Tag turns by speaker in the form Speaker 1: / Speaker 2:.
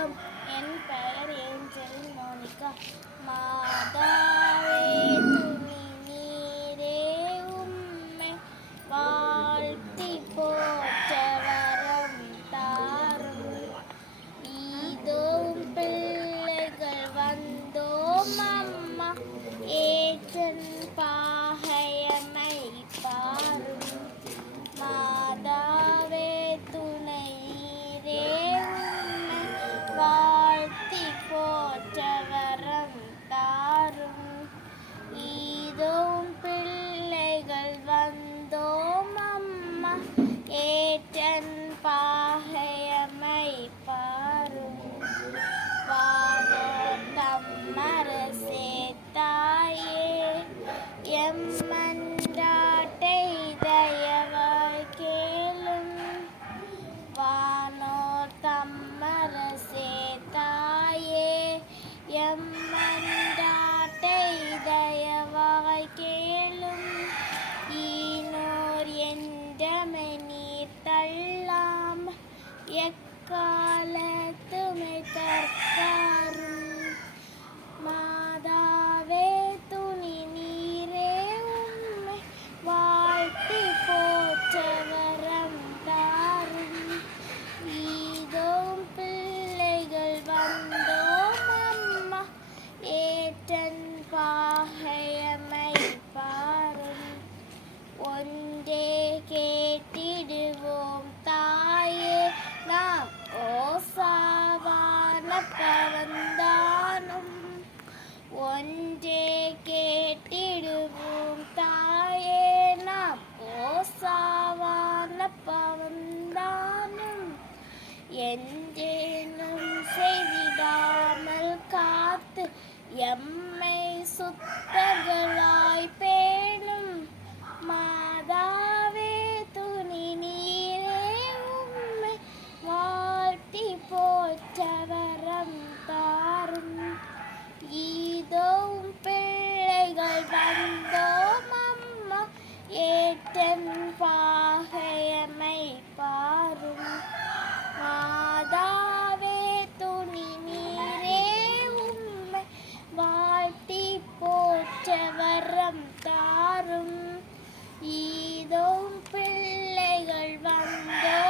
Speaker 1: வணக்கம் என் பெயர் angel Monica மாதாவே துணி நீரே உம்மை வாழ்த்தி போற்ற வரம் தாரும் இதோம் பிள்ளைகள் வந்தோம் அம்மா ஏற்றன் பாகையமை பாரும் மாதாவே எக்காலத்துமை தற்காரும் என்றே கேட்டிடுவோம் தாயே நாம் ஓசாவான பவந்தானும் என்றேனும் செய்திடாமல் காத்து எம்மை சுத்தர்களாய் பேணும். மாதாவே துணி நீரே உம்மை வாழ்த்தி போற்றவரம் தாரும். இதோ மாக எமை பாரும். மாதாவே துணி நீரே உம்மை வாழ்த்தி போற்ற வரம் தாரும் ஈதோம் பிள்ளைகள் வந்தோம்